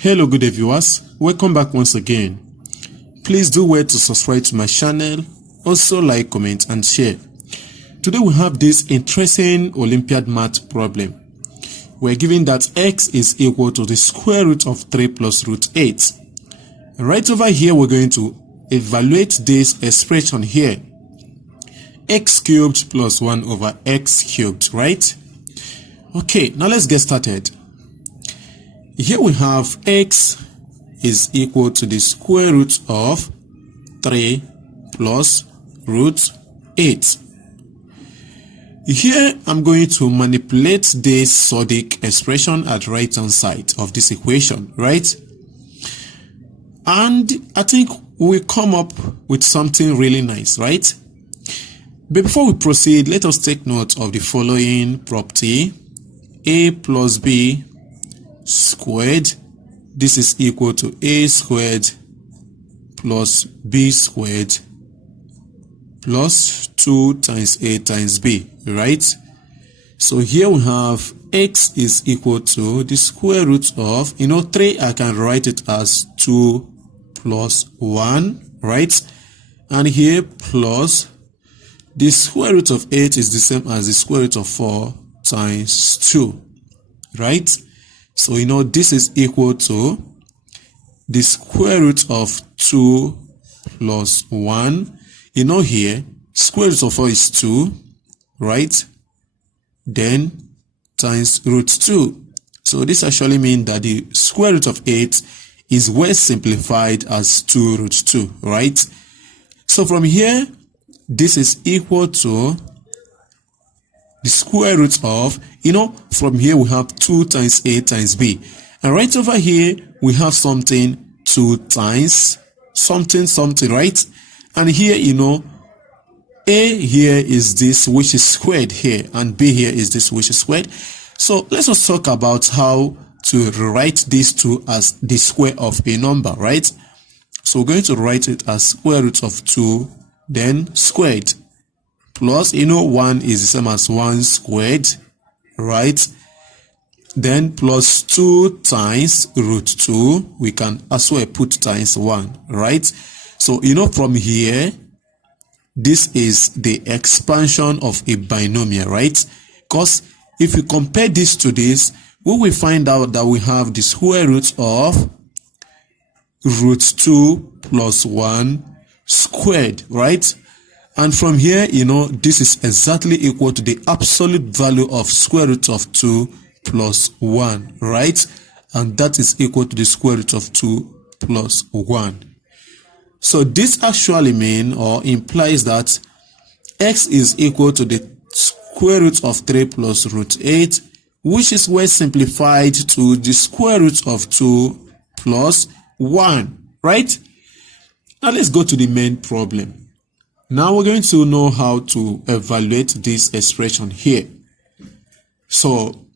Hello good day viewers, welcome back once again. Please do well to subscribe to my channel, also like, comment and share. Today we have this interesting Olympiad math problem. We're given that x is equal to the square root of 3 plus root 8. Right over here we're going to evaluate this expression here. X cubed plus 1 over x cubed, right? Okay, now let's get started. Here we have x is equal to the square root of 3 plus root 8. Here I'm going to manipulate this surdic expression at right hand side of this equation, right? And I think we come up with something really nice, right? But before we proceed, let us take note of the following property. A plus b squared, this is equal to a squared plus b squared plus 2 times a times b, right? So here we have x is equal to the square root of, 3, I can write it as 2 plus 1, right? And here plus the square root of 8 is the same as the square root of 4 times 2, right? So this is equal to the square root of 2 plus 1. Here square root of 4 is 2, right? Then times root 2. So this actually means that the square root of 8 is well simplified as 2 root 2, right? So from here, this is equal to the square root of, from here we have 2 times a times b. And right over here, we have something 2 times something, right? And here, a here is this which is squared here, and b here is this which is squared. So let's just talk about how to write these two as the square of a number, right? So we're going to write it as square root of 2, then squared. Plus, 1 is the same as 1 squared, right? Then plus 2 times root 2, we can as well put times 1, right? So, from here, this is the expansion of a binomial, right? Because if you compare this to this, we will find out that we have the square root of root 2 plus 1 squared, right? And from here, this is exactly equal to the absolute value of square root of 2 plus 1, right? And that is equal to the square root of 2 plus 1. So this actually means or implies that x is equal to the square root of 3 plus root 8, which is well simplified to the square root of 2 plus 1, right? Now let's go to the main problem. Now we're going to know how to evaluate this expression here. So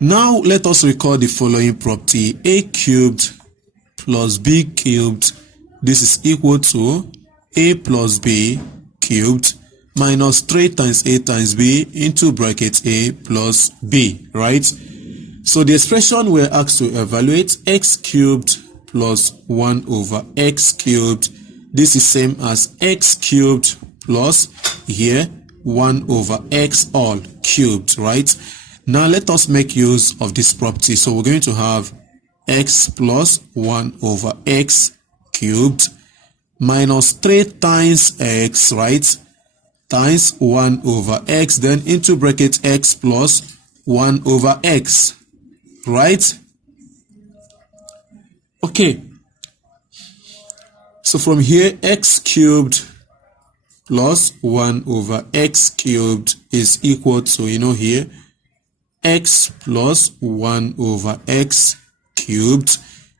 now let us record the following property. A cubed plus b cubed, this is equal to a plus b cubed minus 3 times a times b into bracket a plus b, right? So the expression we're asked to evaluate, x cubed plus 1 over x cubed, this is same as x cubed plus here 1 over x all cubed, right? Now let us make use of this property. So we're going to have x plus 1 over x cubed minus 3 times x, right? Times 1 over x, then into bracket x plus 1 over x, right? Okay. So from here, x cubed plus 1 over x cubed is equal to, here, x plus 1 over x cubed.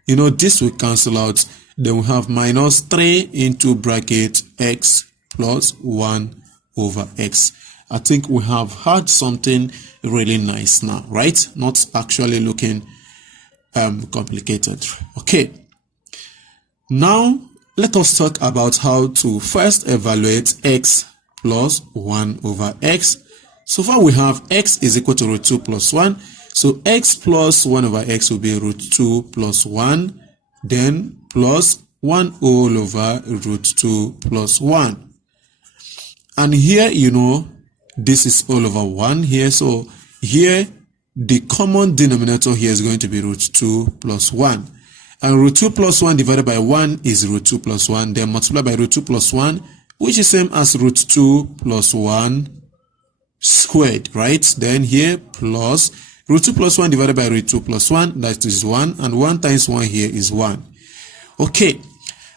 This will cancel out. Then we have minus 3 into bracket x plus 1 over x. I think we have had something really nice now, right? Not actually looking complicated. Okay. Now, let us talk about how to first evaluate x plus 1 over x. So far we have x is equal to root 2 plus 1. So x plus 1 over x will be root 2 plus 1, then plus 1 all over root 2 plus 1. And here, this is all over 1 here. So here, the common denominator here is going to be root 2 plus 1. And root 2 plus 1 divided by 1 is root 2 plus 1. Then multiply by root 2 plus 1, which is same as root 2 plus 1 squared, right? Then here plus root 2 plus 1 divided by root 2 plus 1, that is 1. And 1 times 1 here is 1. Okay.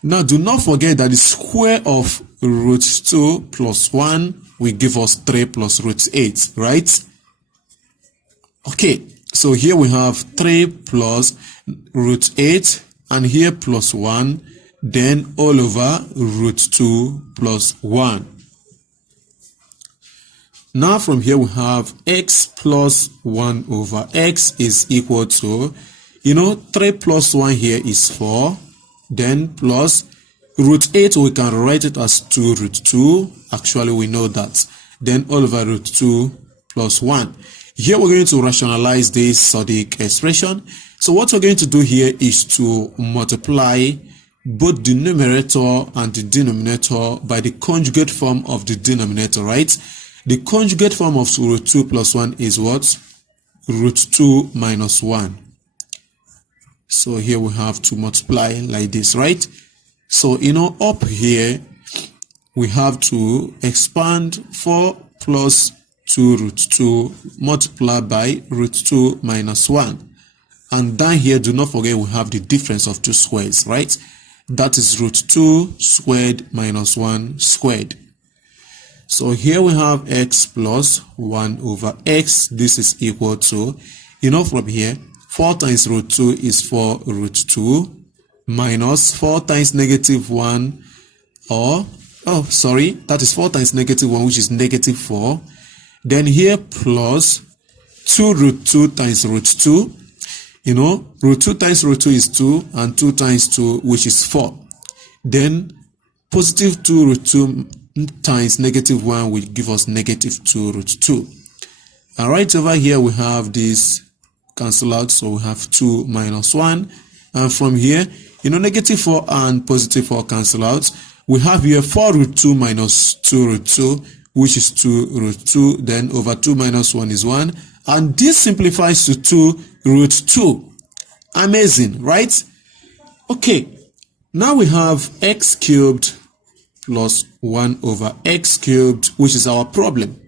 Now do not forget that the square of root 2 plus 1 will give us 3 plus root 8, right? Okay. So here we have 3 plus root 8, and here plus 1, then all over root 2 plus 1. Now from here we have x plus 1 over x is equal to, 3 plus 1 here is 4, then plus root 8, we can write it as 2 root 2. Actually, we know that. Then all over root 2 plus 1. Here we're going to rationalize this surdic expression. So what we're going to do here is to multiply both the numerator and the denominator by the conjugate form of the denominator, right? The conjugate form of root 2 plus 1 is what? Root 2 minus 1. So here we have to multiply like this, right? So, up here, we have to expand 4 plus 2 root 2 multiplied by root 2 minus 1. And down here, do not forget we have the difference of two squares, right? That is root 2 squared minus 1 squared. So here we have x plus 1 over x. This is equal to, from here, 4 times root 2 is 4 root 2 minus 4 times negative 1, that is 4 times negative 1, which is negative 4. Then here plus 2 root 2 times root 2. Root 2 times root 2 is 2, and 2 times 2, which is 4. Then positive 2 root 2 times negative 1 will give us negative 2 root 2. And right over here we have this cancel out, so we have 2 minus 1. And from here, negative 4 and positive 4 cancel out. We have here 4 root 2 minus 2 root 2, which is 2 root 2. Then over 2 minus 1 is 1. And this simplifies to 2 root 2. Amazing, right? Okay. Now we have x cubed plus 1 over x cubed, which is our problem,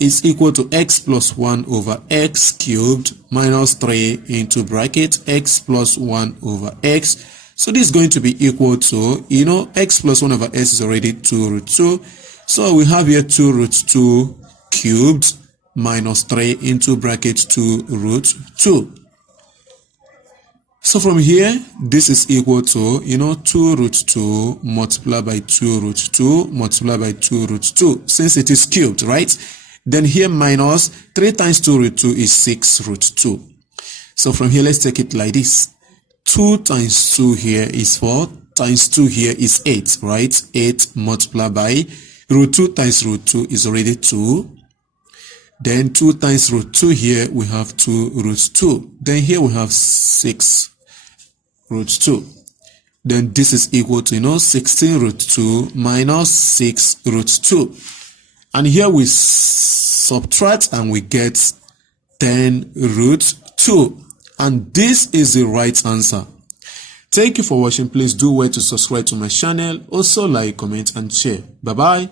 is equal to x plus 1 over x cubed minus 3 into bracket x plus 1 over x. So this is going to be equal to, x plus 1 over x is already 2 root 2. So we have here 2 root 2 cubed minus 3 into bracket 2 root 2. So from here, this is equal to, 2 root 2 multiplied by 2 root 2 multiplied by 2 root 2, since it is cubed, right? Then here minus 3 times 2 root 2 is 6 root 2. So from here, let's take it like this. 2 times 2 here is 4, times 2 here is 8, right? 8 multiplied by root 2 times root 2 is already 2. Then 2 times root 2 here, we have 2 root 2. Then here we have 6 root 2. Then this is equal to, 16 root 2 minus 6 root 2. And here we subtract and we get 10 root 2. And this is the right answer. Thank you for watching. Please do well to subscribe to my channel. Also like, comment, and share. Bye-bye.